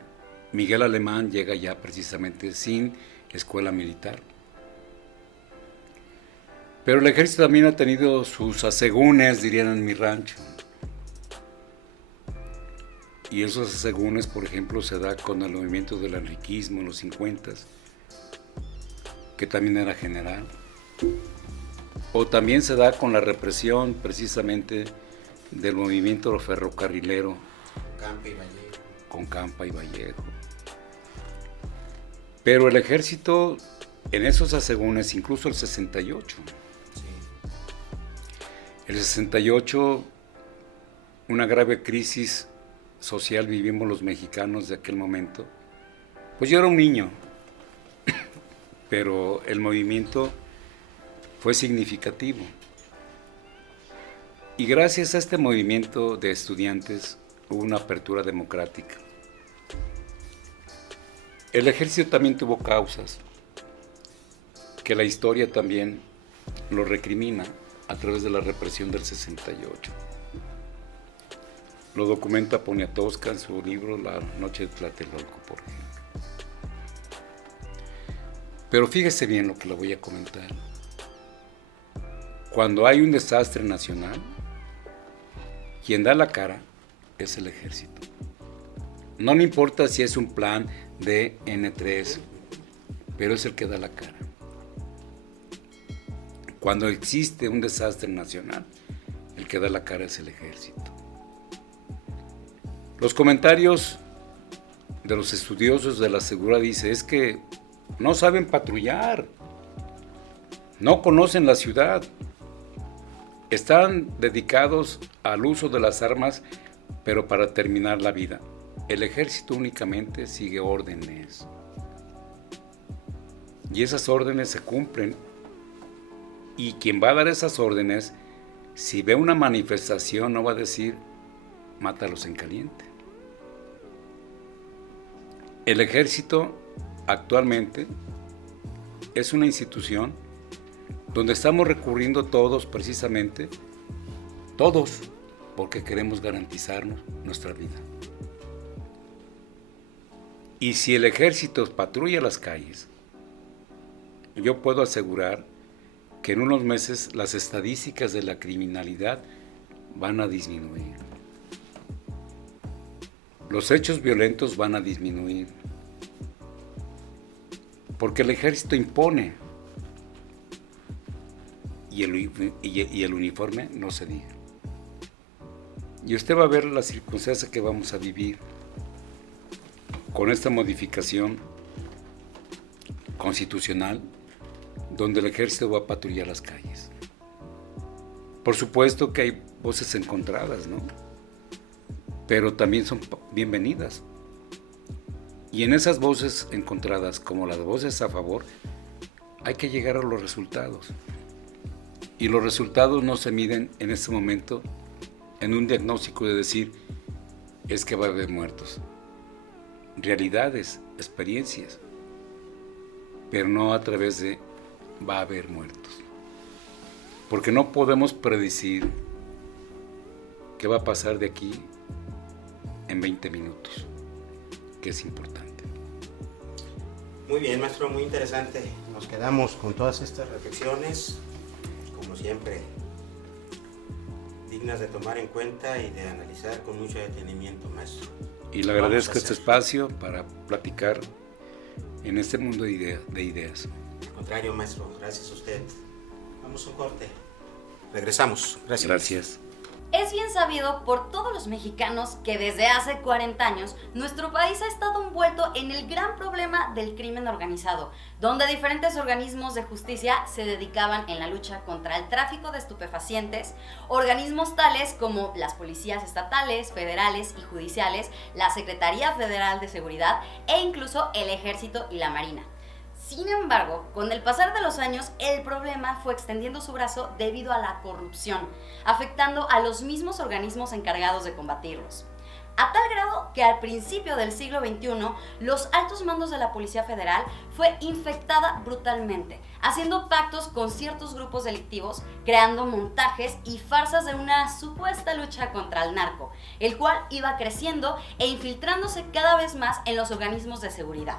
Miguel Alemán llega ya precisamente sin escuela militar. Pero el ejército también ha tenido sus asegúnes, dirían en mi rancho. Y esos asegúnes, por ejemplo, se da con el movimiento del enriquismo en los 50, que también era general. O también se da con la represión precisamente del movimiento ferrocarrilero. Campa y Vallejo. Con Campa y Vallejo. Pero el ejército, en esos asegúnes, incluso el 68. Sí. El 68, una grave crisis social vivimos los mexicanos de aquel momento. Pues yo era un niño, pero el movimiento fue significativo. Y gracias a este movimiento de estudiantes hubo una apertura democrática. El ejército también tuvo causas que la historia también lo recrimina a través de la represión del 68. Lo documenta Poniatowska en su libro La Noche de Tlatelolco, por ejemplo. Pero fíjese bien lo que le voy a comentar. Cuando hay un desastre nacional, quien da la cara es el ejército. No le importa si es un plan de N3, pero es el que da la cara. Cuando existe un desastre nacional, el que da la cara es el ejército. Los comentarios de los estudiosos de la seguridad dicen, es que no saben patrullar, no conocen la ciudad, están dedicados al uso de las armas, pero para terminar la vida. El ejército únicamente sigue órdenes. Y esas órdenes se cumplen. Y quien va a dar esas órdenes, si ve una manifestación, no va a decir, mátalos en caliente. El ejército actualmente es una institución donde estamos recurriendo todos precisamente, todos, porque queremos garantizarnos nuestra vida. Y si el ejército patrulla las calles, yo puedo asegurar que en unos meses las estadísticas de la criminalidad van a disminuir. Los hechos violentos van a disminuir. Porque el ejército impone. Y el uniforme no se diga. Y usted va a ver la circunstancia que vamos a vivir con esta modificación constitucional, donde el ejército va a patrullar las calles. Por supuesto que hay voces encontradas, ¿no? Pero también son bienvenidas. Y en esas voces encontradas, como las voces a favor, hay que llegar a los resultados. Y los resultados no se miden en este momento en un diagnóstico de decir, es que va a haber muertos. Realidades, experiencias, pero no a través de va a haber muertos. Porque no podemos predecir qué va a pasar de aquí en 20 minutos, que es importante. Muy bien, maestro, muy interesante. Nos quedamos con todas estas reflexiones, como siempre, dignas de tomar en cuenta y de analizar con mucho detenimiento, maestro. Y le agradezco este espacio para platicar en este mundo de ideas. Al contrario, maestro, gracias a usted. Vamos a un corte. Regresamos. Gracias. Gracias. Es bien sabido por todos los mexicanos que desde hace 40 años nuestro país ha estado envuelto en el gran problema del crimen organizado, donde diferentes organismos de justicia se dedicaban en la lucha contra el tráfico de estupefacientes, organismos tales como las policías estatales, federales y judiciales, la Secretaría Federal de Seguridad e incluso el Ejército y la Marina. Sin embargo, con el pasar de los años, el problema fue extendiendo su brazo debido a la corrupción, afectando a los mismos organismos encargados de combatirlos. A tal grado que al principio del siglo XXI, los altos mandos de la Policía Federal fue infectada brutalmente, haciendo pactos con ciertos grupos delictivos, creando montajes y farsas de una supuesta lucha contra el narco, el cual iba creciendo e infiltrándose cada vez más en los organismos de seguridad.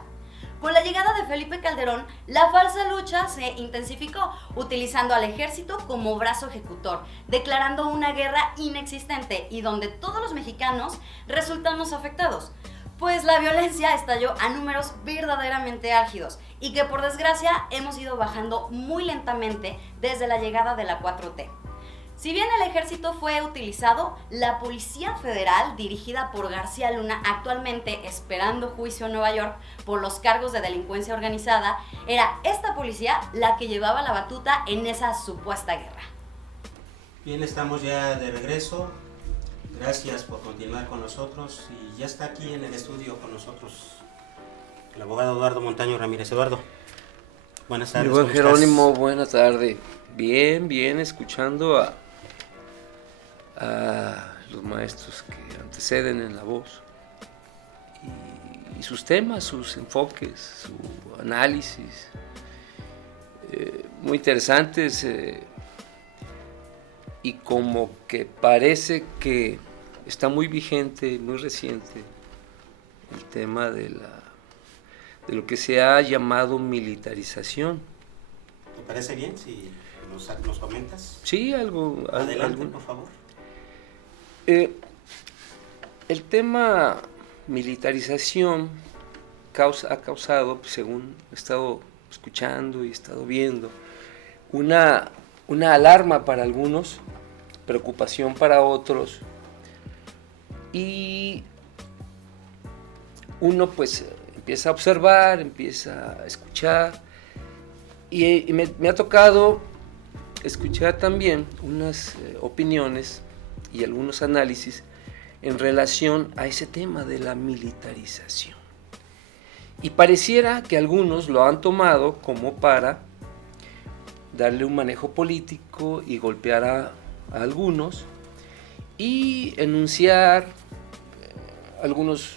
Con la llegada de Felipe Calderón, la falsa lucha se intensificó, utilizando al ejército como brazo ejecutor, declarando una guerra inexistente y donde todos los mexicanos resultamos afectados, pues la violencia estalló a números verdaderamente álgidos y que por desgracia hemos ido bajando muy lentamente desde la llegada de la 4T. Si bien el ejército fue utilizado, la Policía Federal, dirigida por García Luna, actualmente esperando juicio en Nueva York por los cargos de delincuencia organizada, era esta policía la que llevaba la batuta en esa supuesta guerra. Bien, estamos ya de regreso. Gracias por continuar con nosotros y ya está aquí en el estudio con nosotros el abogado Eduardo Montaño Ramírez. Eduardo, buenas tardes. Mi buen ¿cómo Jerónimo, estás? buena tarde. Bien, escuchando a los maestros que anteceden en la voz y sus temas, sus enfoques, su análisis, muy interesantes y como que parece que está muy vigente, muy reciente el tema de lo que se ha llamado militarización. ¿Te parece bien si nos comentas? Sí, algo. Adelante, por favor. El tema militarización ha causado, según he estado escuchando y he estado viendo, una alarma para algunos, preocupación para otros, y uno pues empieza a observar, empieza a escuchar, y me ha tocado escuchar también unas opiniones y algunos análisis en relación a ese tema de la militarización. Y pareciera que algunos lo han tomado como para darle un manejo político y golpear a algunos y enunciar algunos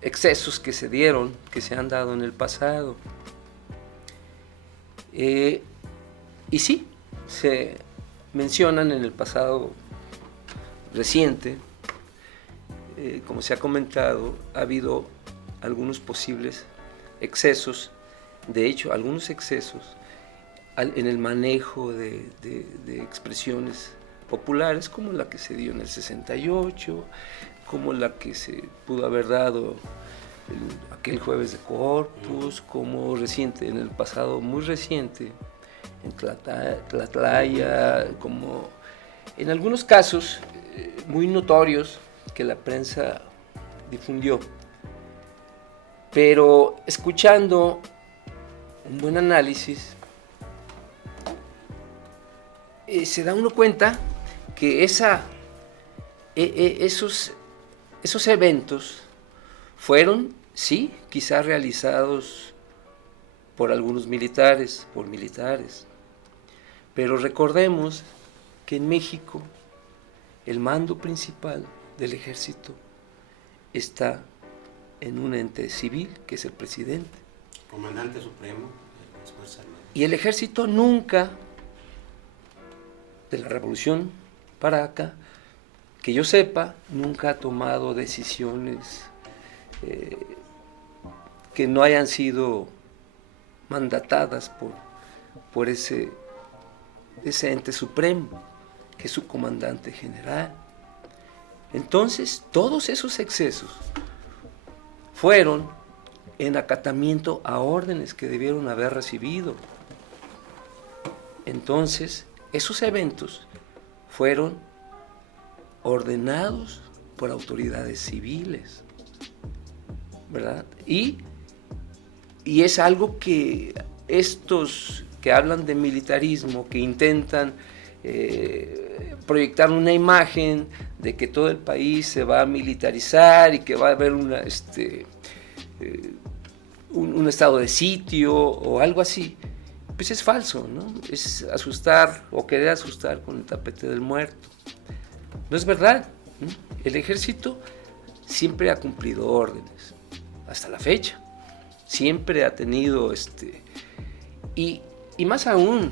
excesos que se dieron, que se han dado en el pasado. Y sí, se mencionan en el pasado reciente, como se ha comentado, ha habido algunos posibles excesos, de hecho, algunos excesos en el manejo de expresiones populares, como la que se dio en el 68, como la que se pudo haber dado aquel jueves de Corpus, como reciente, en el pasado muy reciente, en Tlatlaya, como en algunos casos muy notorios que la prensa difundió. Pero escuchando un buen análisis, se da uno cuenta que esos eventos fueron, sí, quizás realizados por algunos militares, pero recordemos que en México el mando principal del ejército está en un ente civil, que es el presidente. Comandante Supremo de las Fuerzas Armadas. Y el ejército nunca, de la revolución para acá, que yo sepa, nunca ha tomado decisiones que no hayan sido mandatadas por ese ente supremo, que es su comandante general. Entonces, todos esos excesos fueron en acatamiento a órdenes que debieron haber recibido. Entonces, esos eventos fueron ordenados por autoridades civiles, ¿verdad? Y es algo que estos que hablan de militarismo, que intentan proyectar una imagen de que todo el país se va a militarizar y que va a haber un estado de sitio o algo así, pues es falso, ¿no? Es asustar o querer asustar con el tapete del muerto. No es verdad, ¿no? El ejército siempre ha cumplido órdenes, hasta la fecha. Siempre ha tenido, y más aún,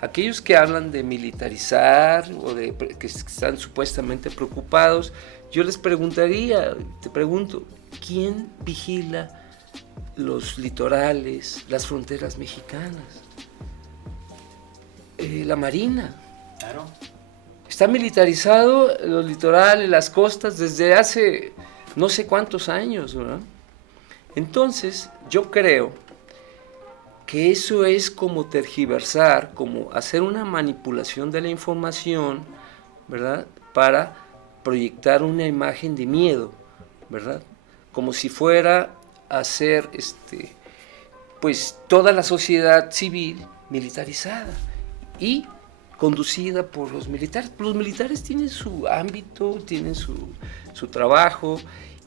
aquellos que hablan de militarizar o que están supuestamente preocupados, yo les preguntaría, te pregunto, ¿quién vigila los litorales, las fronteras mexicanas? La Marina. Claro. Está militarizado los litorales, las costas desde hace no sé cuántos años, ¿verdad? Entonces, yo creo que eso es como tergiversar, como hacer una manipulación de la información, ¿verdad? Para proyectar una imagen de miedo, ¿verdad? Como si fuera a hacer, pues, toda la sociedad civil militarizada y conducida por los militares. Los militares tienen su ámbito, tienen su trabajo,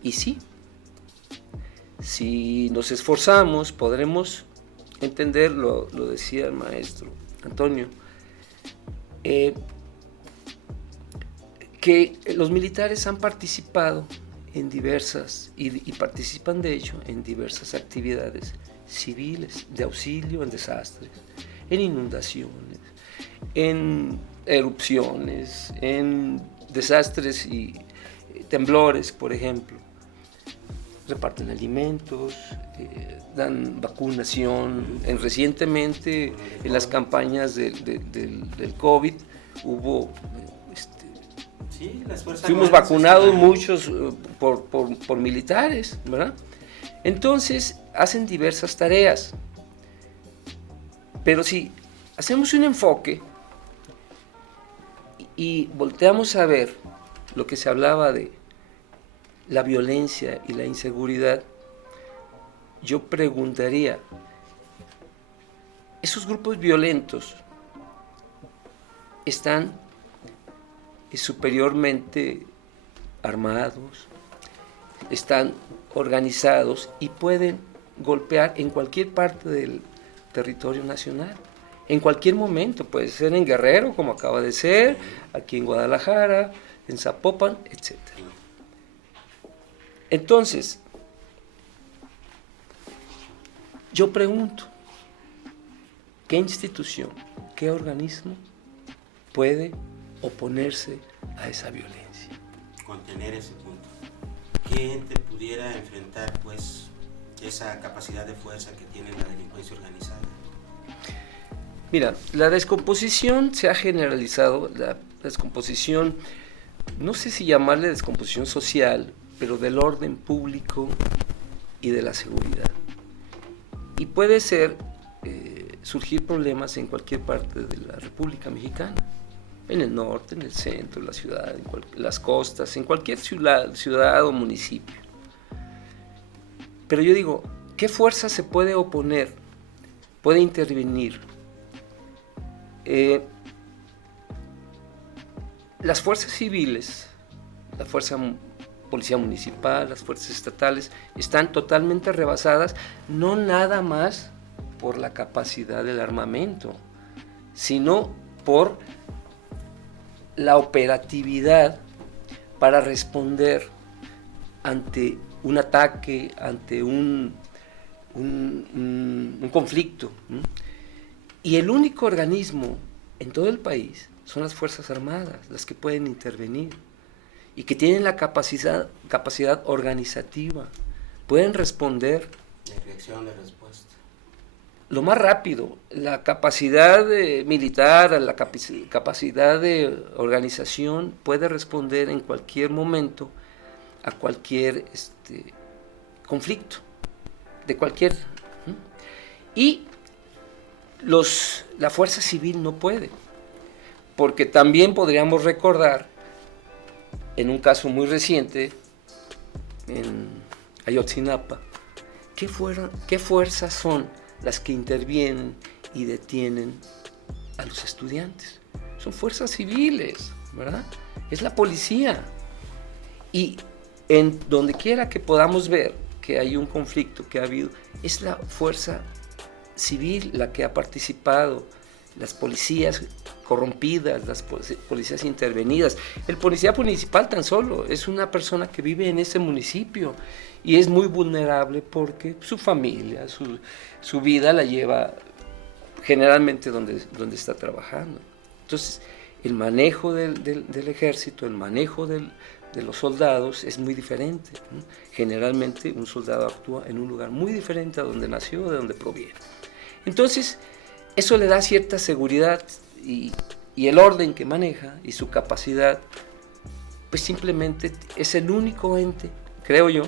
y sí, si nos esforzamos podremos entender, lo decía el maestro Antonio, que los militares han participado en diversas, y participan de hecho en diversas actividades civiles, de auxilio en desastres, en inundaciones, en erupciones, en desastres y temblores, por ejemplo. Reparten alimentos, dan vacunación. Recientemente, en las campañas del COVID, hubo... Sí, las fuerzas fuimos armadas vacunados están... muchos por militares, ¿verdad? Entonces, hacen diversas tareas. Pero si hacemos un enfoque y volteamos a ver lo que se hablaba de la violencia y la inseguridad, yo preguntaría, ¿esos grupos violentos están superiormente armados, están organizados y pueden golpear en cualquier parte del territorio nacional? En cualquier momento, puede ser en Guerrero, como acaba de ser, aquí en Guadalajara, en Zapopan, etc. Entonces, yo pregunto, ¿qué institución, qué organismo puede oponerse a esa violencia? Contener ese punto. ¿Qué ente pudiera enfrentar, pues, esa capacidad de fuerza que tiene la delincuencia organizada? Mira, la descomposición se ha generalizado, la descomposición, no sé si llamarle descomposición social, pero del orden público y de la seguridad. Y puede ser surgir problemas en cualquier parte de la República Mexicana, en el norte, en el centro, en la ciudad, en las costas, en cualquier ciudad o municipio. Pero yo digo, ¿qué fuerza se puede oponer, puede intervenir? Las fuerzas civiles, la fuerza policía municipal, las fuerzas estatales, están totalmente rebasadas, no nada más por la capacidad del armamento, sino por la operatividad para responder ante un ataque, ante un conflicto. Y el único organismo en todo el país son las Fuerzas Armadas, las que pueden intervenir y que tienen la capacidad organizativa, pueden responder. De reacción, de respuesta. Lo más rápido, la capacidad militar, la capacidad de organización puede responder en cualquier momento a cualquier conflicto, de cualquier. Y la fuerza civil no puede, porque también podríamos recordar en un caso muy reciente, en Ayotzinapa, ¿qué fuerzas son las que intervienen y detienen a los estudiantes? Son fuerzas civiles, ¿verdad? Es la policía. Y en donde quiera que podamos ver que hay un conflicto que ha habido, es la fuerza civil la que ha participado, las policías corrompidas, las policías intervenidas. El policía municipal tan solo es una persona que vive en ese municipio y es muy vulnerable porque su familia, su vida la lleva generalmente donde está trabajando. Entonces, el manejo del ejército, el manejo de los soldados es muy diferente, ¿no? Generalmente un soldado actúa en un lugar muy diferente a donde nació, de donde proviene. Entonces, eso le da cierta seguridad y el orden que maneja y su capacidad, pues simplemente es el único ente, creo yo,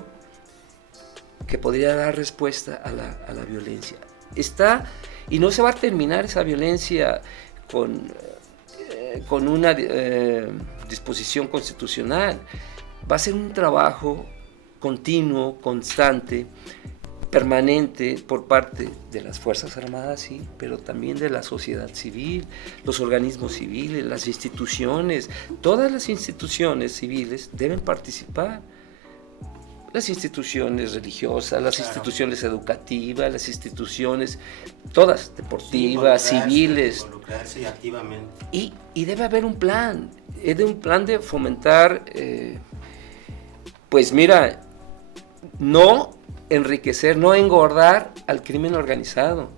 que podría dar respuesta a la violencia. Y no se va a terminar esa violencia con una disposición constitucional. Va a ser un trabajo continuo, constante, permanente por parte de las Fuerzas Armadas, sí, pero también de la sociedad civil, los organismos civiles, las instituciones. Todas las instituciones civiles deben participar. Las instituciones religiosas, las instituciones educativas, las instituciones, todas, deportivas, civiles. Involucrarse activamente. Y debe haber un plan de fomentar, pues mira, no enriquecer, no engordar al crimen organizado.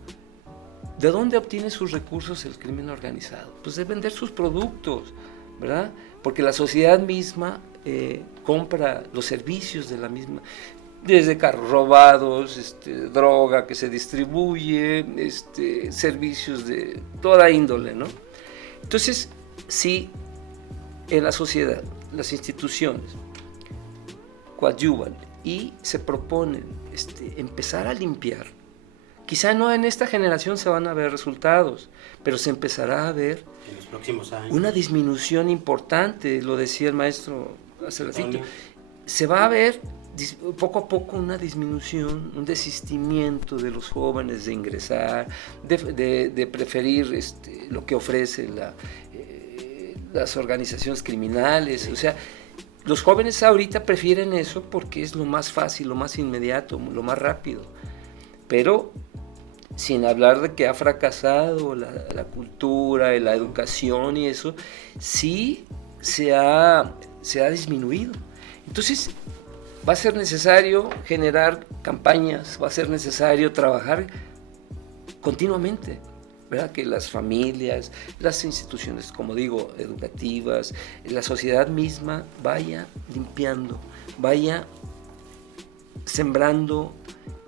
¿De dónde obtiene sus recursos el crimen organizado? Pues de vender sus productos, ¿verdad? Porque la sociedad misma compra los servicios de la misma, desde carros robados, droga que se distribuye, servicios de toda índole, ¿no? Entonces, si en la sociedad las instituciones coadyuvan y se proponen empezar a limpiar, quizá no en esta generación se van a ver resultados, pero se empezará a ver en los próximos años una disminución importante, lo decía el maestro hace ratito. Se va a ver poco a poco una disminución, un desistimiento de los jóvenes de ingresar, de preferir lo que ofrece las organizaciones criminales. O sea, los jóvenes ahorita prefieren eso porque es lo más fácil, lo más inmediato, lo más rápido. Pero sin hablar de que ha fracasado la cultura, la educación y eso, sí se ha disminuido. Entonces, va a ser necesario generar campañas, va a ser necesario trabajar continuamente, ¿verdad? Que las familias, las instituciones, como digo, educativas, la sociedad misma vaya limpiando, vaya sembrando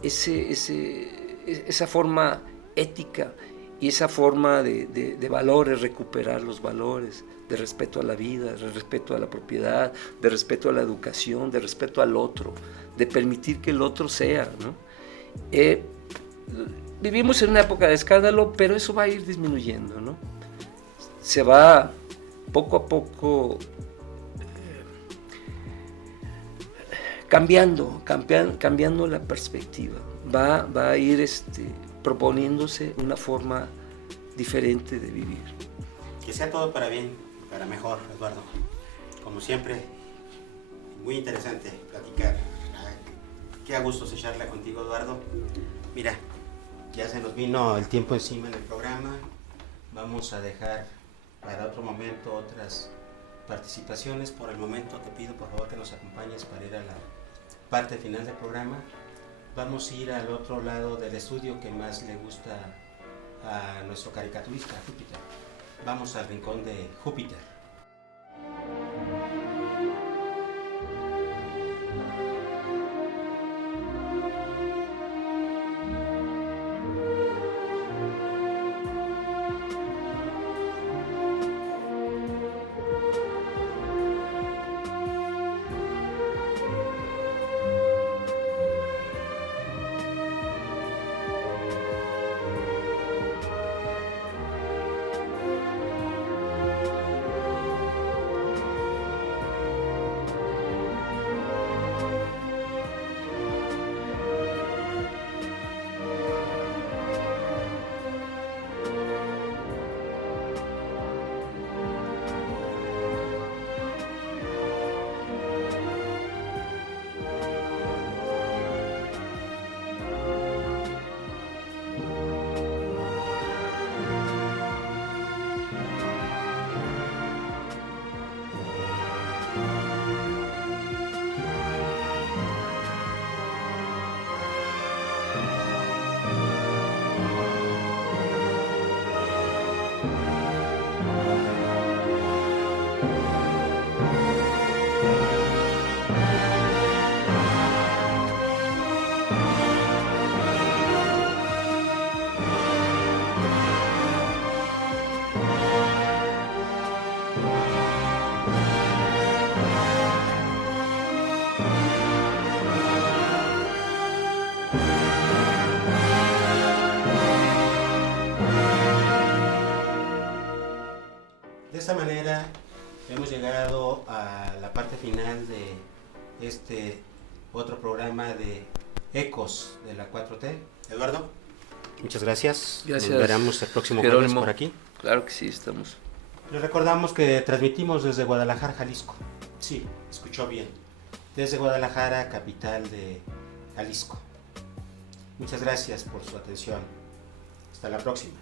esa forma ética y esa forma de valores, recuperar los valores de respeto a la vida, de respeto a la propiedad, de respeto a la educación, de respeto al otro, de permitir que el otro sea, ¿no? Vivimos en una época de escándalo, pero eso va a ir disminuyendo, ¿no? Se va poco a poco cambiando la perspectiva. Va a ir proponiéndose una forma diferente de vivir. Que sea todo para bien, para mejor, Eduardo. Como siempre, muy interesante platicar. Qué a gusto se charla contigo, Eduardo. Mira, ya se nos vino el tiempo encima en el programa. Vamos a dejar para otro momento otras participaciones. Por el momento te pido por favor que nos acompañes para ir a la parte final del programa. Vamos a ir al otro lado del estudio que más le gusta a nuestro caricaturista, Júpiter. Vamos al rincón de Júpiter. De esta manera hemos llegado a la parte final de este otro programa de Ecos de la 4T. Eduardo, muchas gracias. Gracias. Nos veremos el próximo jueves Jerónimo. por aquí. Claro que sí, estamos. Les recordamos que transmitimos desde Guadalajara, Jalisco. Sí, escuchó bien. Desde Guadalajara, capital de Jalisco. Muchas gracias por su atención. Hasta la próxima.